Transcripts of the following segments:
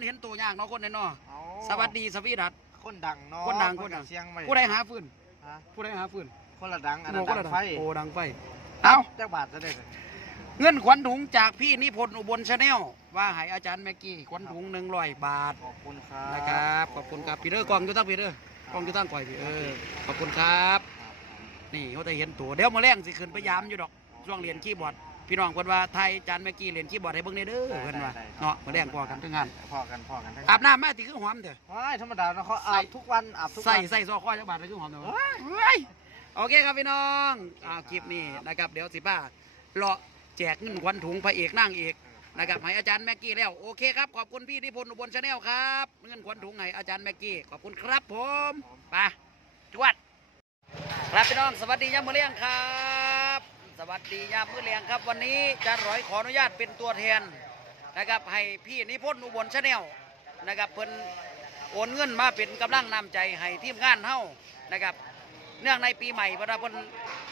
มันเห็นตัวยากเนาะคนนั้นเนาะเอาสวัสดีสวีดัสคนดังเนาะคนดังคนดัง เสียงไม่ผู้ใดหาฟืนฮะผู้ใดหาฟืนคนละดังอันโอ้นั้นคนดัละงไฟโอ้ดังไฟเอาจักบาทจะได้เลยเงินขวัญถุงจากพี่นิพนธ์อุบลชาแนลว่าให้อาจารย์แม็กกี้ขวัญถุงหนึ่งร้อยบาทขอบคุณครับ นะครับขอบคุณครับพี่เด้อกล้องอยู่ตั้งพี่เด้อกล้องอยู่ตั้งก่อยพี่เออขอบคุณครับ นี่เขาจะเห็นตัวเดี๋ยวมาแรงสิขึ้นพยายามอยู่ดอกช่วงเรียนคีย์บอร์ด พี่น้องคนว่าไทยอาจารย์แม็กกี้เรียนคีย์บอร์ดให้เบิ่งได้เด้อเพิ่นว่าเนาะมาแรงพอกันทั้งงานพอกันพอกันทั้งอาบน้ำมาติคือหอมเถอะว้ายธรรมดาเนาะเขาอาบทุกวันอาบทุกวันใส่ใส่ซอคอจักบาทเลยคือหอมเถอะเฮ้ยโอเคครับพี่น้องอ่าคลิปนี้นะครับเดี๋ยวสิป้าเลาะแจกเงินขวัญถุงพระเอกนางเอกนะครับให้อาจารย์แม็กกี้แล้วโอเคครับขอบคุณพี่นิพนธ์อุบลชาแนลครับเงินขวัญถุงให้อาจารย์แม็กกี้ขอบคุณครับผมไปจวดครับพี่น้องสวัสดียามมื้อเลี้ยงครับ สวัสดียามมื้อเลียงครับ วันนี้จารย์ร้อยขออนุญาตเป็นตัวแทนนะครับให้พี่นิพนธ์อุบลชาแนลนะครับเพิ่นโอนเงินมาเป็นกำลังนำใจให้ทีมงานเฮานะครับเนื่องในปีใหม่พระว่าเพิ่น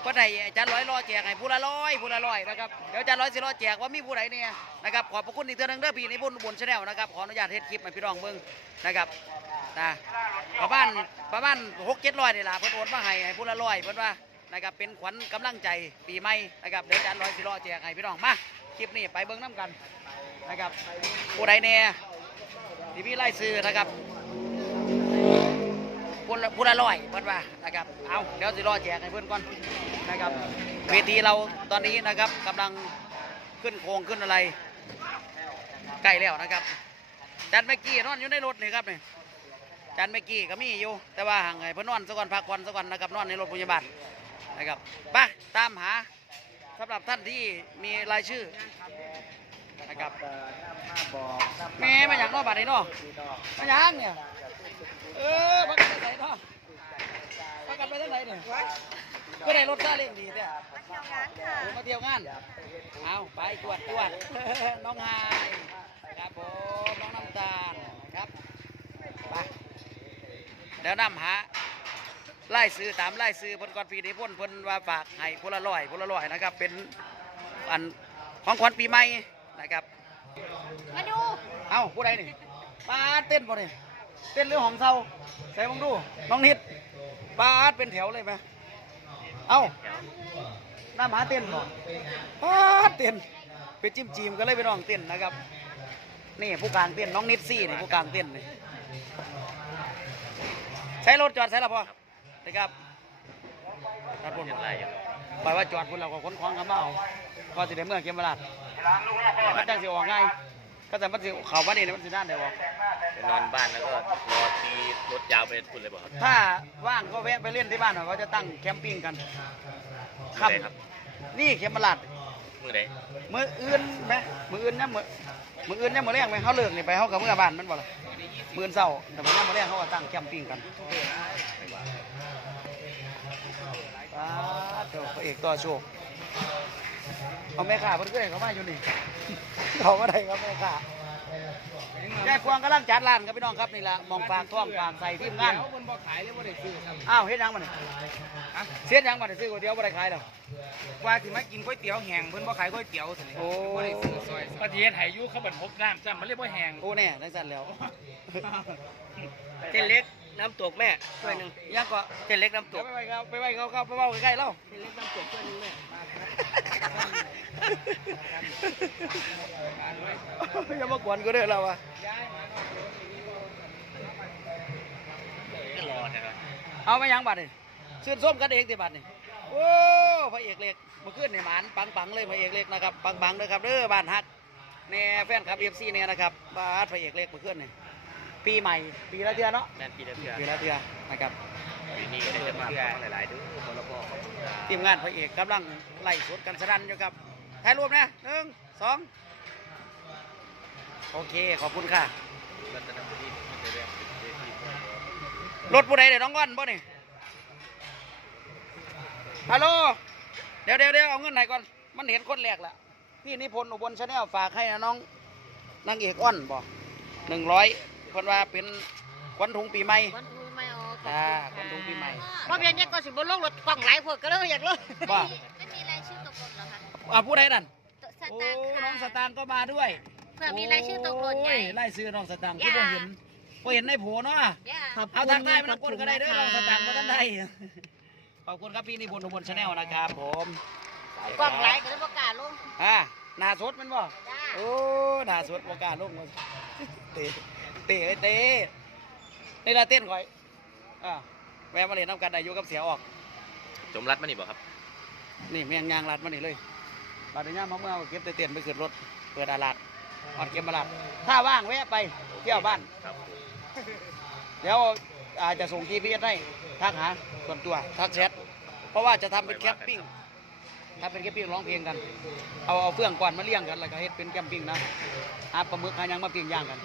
เพิ่นให้จารย์ร้อยรอแจกให้ผู้ละร้อยผู้ละร้อยนะครับเดี๋ยวจารย์ร้อยสิรอแจกว่ามีผู้ใดเนี่ยนะครับขอบพระคุณอีกเทื่อนึงเด้อพี่นิพนธ์อุบลชาแนลนะครับขออนุญาตเฮ็ดคลิปให้พี่น้องเบิ่งนะครับนะประมาณประมาณหกเจ็ดร้อยนี่ล่ะเพิ่นโอนมาให้ให้ผู้ละร้อยเพิ่นว่า นะครับเป็นขวัญกำลังใจปีใหม่นะครับเดี๋ยวอาจารย์ร้อยสิรอแจกให้พี่น้องมาคลิปนี้ไปเบิ่งน้ำกันนะครับผู้ใดเนี่ยที่มีรายชื่อนะครับพูละพูละร้อยเพิ่นว่านะครับเอาเดี๋ยวสิรอแจกให้เพื่อนก่อนนะครับเวทีเราตอนนี้นะครับกำลังขึ้นโครงขึ้นอะไรใกล้แล้วนะครับจันเมกี้นอนอยู่ในรถนี่ครับนี่จันเมกี้ก็มีอยู่แต่ว่าห่างไงเพิ่อนนอนสักวันพักผ่อนสักวันนะครับนอนในรถพยาบาล นะครับไปตามหาสำหรับท่านที่มีรายชื่อนะครับแม่มาอย่างนอกบัตรนี่เนาะมาอย่างเนี่ยเออพักกันไปไหนเนาะพักกันไปทางไหนเนี่ยก็ได้รถซาเล้งดีแต่มาเที่ยวงานเอาไปจวดจวดน้องไฮายครับผมน้องน้ำตาลครับไปเดี๋ยวนำหา ไล่ซื้อตามไล่ซื้อเพิ่นก่อนปีนี้พ่นเพิ่นว่าฝากให้พละร้อยพละร้อยนะครับ เป็นอันของขวัญปีใหม่นะครับ มาดู เอ้าผู้ใดนี่ปาดเต้นบ่นี่เต้นเรื่องของเซาใส่มองดูน้องนิดปาดเป็นแถวเลยไหมเอ้าหน้าหมาเต้นบ่ปาดเต้นไปจิ้มจีมๆก็เลยไปน้องเต้นนะครับ นี่ผู้กลางเต้นน้องนิดซี่นี่ผู้กลางเต้นนี่ใช้รถจอดใช้ละพอ นะครับจอดบนบ่ไปว่าจอดบนเราก็ค้นคว้างกันมาเอาก็จะได้เมื่อเกมมาลาดมันจังสิออกง่ายก็แต่มันสิเขาบ้านนี่มันสิด้านเดียวบ่ไปนอนบ้านแล้วก็รอตีรถยาวไปคุณเลยบอกครับถ้าว่างก็แวะไปเล่นที่บ้านหน่อยเขาจะตั้งแคมปิ้งกันค่มือใดครับำนี่เข็มมาลาดมือไหนมืออื่นไหมมืออื่นเนี่ยมือมืออื่นเนี่ยมือแรงไหมเขาเลิกนี่ไปเขากับเมื่อบ้านมันบ่ล่ะ มืออื่นเศร้าแต่วันนี้มาแรกเขาก็ตั้งแคมปิ้งกันป้าเดี๋ยวพระเอกต่อโชคเอาแม่ข่าเพื่อนก็ได้เขามาอยู่นี่ เขามาได้ครับแม่ข่า ยายควงกำลังจัดร้านครับพี่น้องครับนี่ละมองฝากท่องฝากใส่ทีมงานอ้าวเฮ็ดหยังมาเนี่ยเสียดหยังมาเนี่ยซื้อก๋วยเตี๋ยวบ่ได้ขายดอกว่าสิมากินก๋วยเตี๋ยวแห้งเพิ่นบ่ขายก๋วยเตี๋ยวสิโอ้บ่ได้ซื้อซอยปฏิเสธหายุเขาเป็นพกน้ำจ้ำมันเรียกว่าแหงโอ้แน่ได้สั่นแล้วเส้นเล็ก น้ำตกแม่ช่วยหนึ่งยังก็เส้นเล็กน้ำตเดี๋ยวกไปไว้เขาไปไว้เขาเขาไปเว้าใกล้ๆเราเส้นเล็กน้ำตกช่วยหนึ่งแม่อย่ามากวนกูเด้อเราอะก็รอนะครับเอามายังบัดนี่ชื่นส้มกันเองติบัดนี่โอ้พระเอกเล็กเมื่อคืนนี่หมานปังๆเลยพระเอกเล็กนะครับปังๆเลยครับเด้อบ้านฮักแน่แฟนคลับเอฟซีเนี่ยนะครับบ้านพระเอกเล็กเมื่อคืนนี่ ปีใหม่ ปีละเทื่อเนาะแม่นปีละเทือปีละเทื่อนะครับปีนี้ก็ได้จะมาหลายๆด้วยคนละพ่อขอบคุณครับทีมงานพระเอกกำลังไล่สดกันสนั่นอยู่ครับถ่ายรูปนะหนึ่งสองโอเค ขอบคุณค่ะรัตนบุรีมันจะเรียกเป็นเวทีด้วยรถผู้ใดเดี๋ยวน้องก้อนบ่นี่ฮัลโหลเดี๋ยวเดี๋ยวเดี๋ยวเอาเงินไหนก่อน มันเห็นคนแรกละพี่นิพนธ์อุบลชาแนลฝากให้นะน้องนางเอกอ้อนบ่หนึ่งร้อย คนว่าเป็นขวัญถุงปีใหม่วันทูไม่ออกอ่าขวัญถุงปีใหม่เพราะเพียงนี้ก็สิบนลงรถกล่องหลายพวกก็เลยอยากเลยว่าไม่มีรายชื่อตกหล่นเหรอคะอ่าผู้ใดนั่นสโอ้ตางค์ค่ะน้องสตางค์ก็มาด้วยเพื่อมีรายชื่อตกหล่นไง โอ้ยไล่ซื้อน้องสตางค์ที่บ่เห็นบ่เห็นในโผเนาะ ย่าขอบเอาคุณทางใต้นะไม่ต้องกดก็ได้เด้อน้องสตางค์บ่ทันได้ ขอบคุณครับพี่นิพนธ์อุบลชาแนลนะครับผมกล้องไหลก็เลยประกล้าศลงอ่าหน้าสดแมันบ่ จ้า โอ้หน้าสดบ่กล้าลงมาเตะเตเอ้ยเตะนี่ละเต้นข่อยอ่าแวะมาเล่นน้ำกันได้อยู่กับเสียออก จมรัดมานี่บ่ครับ นี่เมียงยางลัดมานี่เลยบาดนี้มาเมื่อเอาก็บเต้นไปขึ้นรถเปิดอาลาดออดเก็บมาลาดถ้าว่างแวะไปเที่ยวบ้านครับเดี๋ยวอาจจะส่ง GPS ให้ทักหาส่วนตัวทักแชทเพราะว่าจะทำเป็นแคมปิ้ง ถ้าเป็นแคมปิ้งร้องเพลงกัน เอาเอาเฟื่องก่อนมาเลี้ยงกันแล้วก็เฮ็ดเป็นแคมปิ้งนะหาปลาหมึกหาหยังมาปิ้งย่างกัน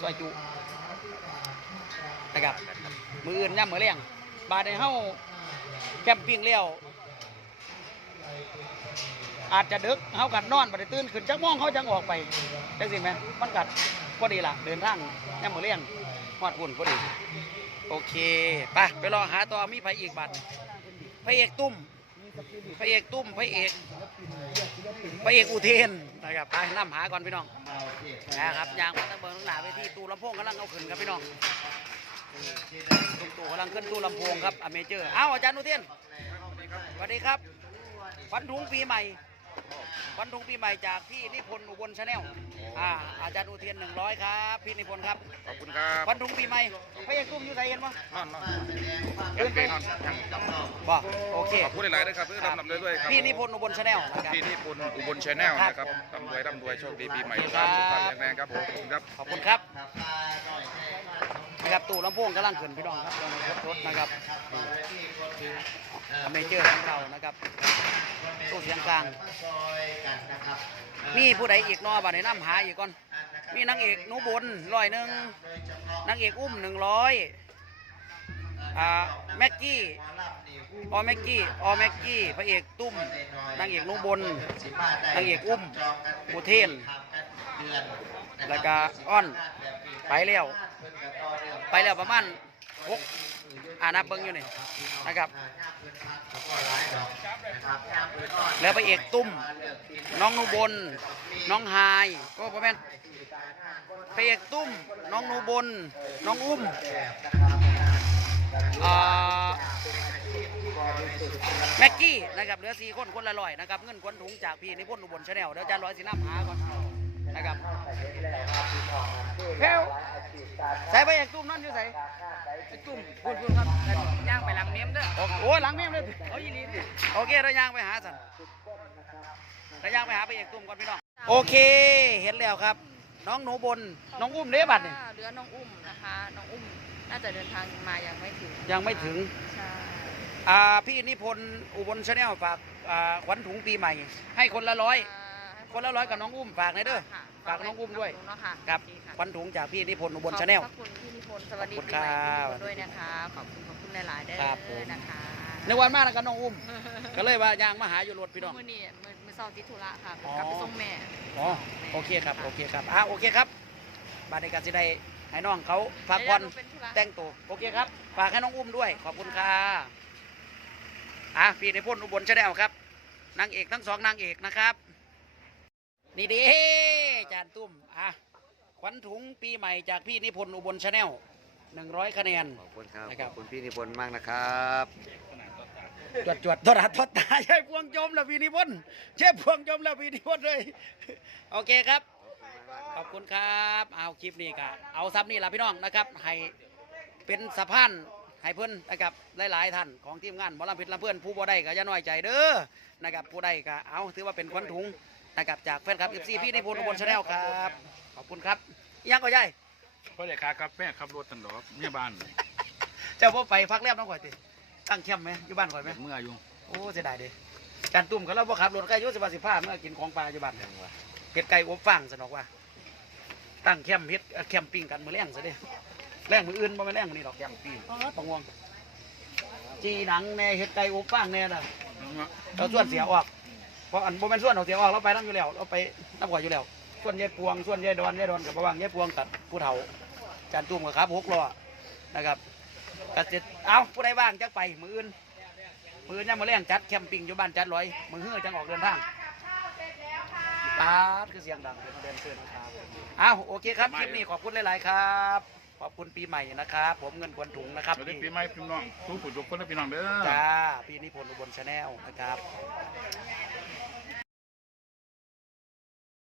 ซอยจุนะครับมืออื่นย่ำมือเลี้ยงบาดในเฮาแคมปิ้งแล้วอาจจะดึกเฮากัดนอนบ่ได้ตื่นขึ้นจักมองเขาจังออกไปจังสิแม่มันกัดพอดีล่ะ เดินทางย่ำมือเลี้ยงฮอดพุ่นพอดี โอเคไปไปรอหาต่อมีพระเอกบัตรพระเอกตุ้ม พระเอกตุ้มพระเอกพระเอกอุเทนนะครับไปน้ำหาก่อนพี่น้องนะครับยางมาตั้งเบิร์ตั้งหนาไปที่ตู้ลำโพงกำลังเอาขึ้นครับพี่น้องตู้ตู้กำลังขึ้นตู้ลำโพงครับอเมเจอร์เอ้าอาจารย์อุเทนสวัสดีครับฟันถุงปีใหม่ ฟันถุงปีใหม่จากพี่นิพนธ์อุบลชาแนลอ่าอาจารย์อุเทนหนึ่งร้อยครับพี่นิพนธ์ครับขอบคุณครับฟันถุงปีใหม่พระเอกตุ้มอยู่ไสเห็นมั้นอนนอนยังไปนอนยังจำนอนบ่โอเคขอบคุณหลายๆนะครับเพื่อลำลำเรื่อยๆครับพี่นิพนธ์อุบลชาแนลนะครับพี่นิพนธ์อุบลชาแนลนะครับร่ำรวยร่ำรวยโชคดีปีใหม่ครับสุขภาพแข็งแรงครับผมขอบคุณครับขอบคุณครับ นะครับตู้ลำโพงกำลังขึ้นพี่น้องครับรถรถนะครับอเมเจอร์ของเรานะครับตู้เสียงกลางมีผู้ใดอีกเนอบัดในน้ำหาอีกก่อนมีนางเอกหนูบนร้อยหนึ่งนางเอกอุ้มหนึ่งร้อย อ่าแม็กกี้ออแม็กกี้ออแม็กกี้พระเอกตุ้มนางเอกหนูบนนางเอกอุ้มอุเทนแล้วก็อ้อน ไปแล้วไปแล้วประมาณหกอ่านับเบิ้งอยู่นี่นะครับ แล้วพระเอกตุ้ม น้องนูบน น้องไฮก็ประมาณพระเอกตุ้ม น้องนูบน น้องอุ้ม แม็กกี้นะครับเหลือสี่คนคนละร้อยนะครับเงินควนถุงจากพี่นิพนธ์อุบลชาแนลเดี๋ยวจารย์ร้อยสิน้ำหาก่อนนะครับเพลวใส่พระเอกตุ้มนั่นอยู่ใส่ไอ้ตุ้มพูดพูดครับย่างไปหลังเมียมเด้อโอ้โอ้หลังเมมเลยเอาอีหลีดิโอเคระย่างไปหาสันระย่างไปหาพระเอกตุ้มก่อนพี่น้องโอเคเห็นแล้วครับ น้องหนูบนน้องอุ้มเด้บัดนี่ยเหลือน้องอุ้มนะคะน้องอุ้ม น่าจะเดินทางมายังไม่ถึงยังไม่ถึงใช่อ่าพี่นิพนธ์อุบลชาแนลฝากอ่าขวัญถุงปีใหม่ ให้คนละร้อย คนละร้อยกับน้องอุ้มฝากหน่อยเด้อ ค่ะฝากน้องอุ้มด้วยเนาะค่ะครับโอเะขวัญถุงจากพี่นิพนธ์อุบลชาแนล ขอบพระคุณพี่นิพนธ์สวัสดีขอบคุณปีใหม่ครับพี่นิพนธ์ด้วยนะคะ ขอบคุณขอบคุณหลายๆเด้ครับผม อนะคะในวันมากนะกับน้องอุ้ม ก็เลยว่ายางมาหาอยู่รถพี่น้อง มื่อนี้มื่อมื่อเช้าติดธุระค่ะอ๋อกลับไปส่งแม่อ๋อ โอเคครับ โอเคครับอ่าโอเคครับ บาดในการสิได้ ให้น้องเขาฝากผ่อนเดี๋ยวหเป็นธุระแต่งตัวโอเคครับ ฝากให้น้องอุ้มด้วย ขอบคุณค่ะอะพี่ในพ่นอุบลชาแนลครับนางเอกทั้งสองนางเอกนะครับ นี่ดีจานตุ้มอะขวัญถุงปีใหม่จากพี่นิพนธ์อุบลชาแนลหนึ่งร้อยคะแนน ขอบคุณครับนะครับขอบคุณพี่นิพนธ์มากนะครับจวดจวดทอดทอดตาใช่พวงจมแล้วพี่นิพนธ์ใช่พวงจมแล้วพี่นิพนธ์เลย โอเคครับ ขอบคุณครับเอาคลิปนี้ก็เอาซับนี่ละพี่น้องนะครับให้เป็นสะพานให้เพื่อนนะครับหลายๆท่านของทีมงานหมอลำเพชรลำเพื่อนผู้บ่ได้ก็อย่าน้อยใจเด้อนะครับผู้ใดก็เอาถือว่าเป็นขวัญถุงนะครับจากแฟนคลับเอฟซีพี่ในพลอุบลชาแนลครับขอบคุณครับอิหยังก็ย่ายเพราะเด็กค้ากาแฟขับรถตันดอกเมียบ้านเจ้าพ่อไปพักแรมน้องข่อยติตั้งเข้มป์ไหมอยู่บ้านข่อยไหมเมื่ออยู่โอ้เสียดายเด้จานตุ่มเขาเล่าว่าขับรถใกล้อยุสิบาสิบห้าเมื่อกินของปลาอยู่บ้านเห็ดไก่อบฟางสนอกว่า ตั้งแคมป์เฮ็ดเอ่อแคมปิ้งกันมือแรงซะเด้แรงมืออื่นบ่แม่นแรงมือนี้ดอกแคมปิ้งปังวงจีหนังแน่เห็ดไก่อบฟางแน่น่ะเราส่วนเสียออกเพราะอันบ่แม่นส่วนเราเสียออกเราไปน้ำอยู่แล้วเราไปน้ำก่อยอยู่แล้วส่วนยายพวงส่วนยายดอนยายดอนกับระวังยายพวงกับผู้เฒ่าจานตุ่มกับครับหกล้อนะครับก็จะเอาผู้ใดว่างจักไปมืออื่นมือเนี่ยมาเลี้ยงจัดแคมปิ้งอยู่บ้านจัดร้อยมือเฮือจังออกเดินทาง ปาดคือเสียงดังเป็นเดนเซอร์นะครับอ้าวโอเคครับคลิปนี้ขอบคุณหลาย ๆ ครับ ขอบคุณปีใหม่นะครับ ผมเงินควนถุงนะครับสวัสดีปีใหม่พี่น้องทุกผู้ทุกคนและพี่น้องเด้อจ้าพี่นิพนธ์อุบลชาแนลนะครับ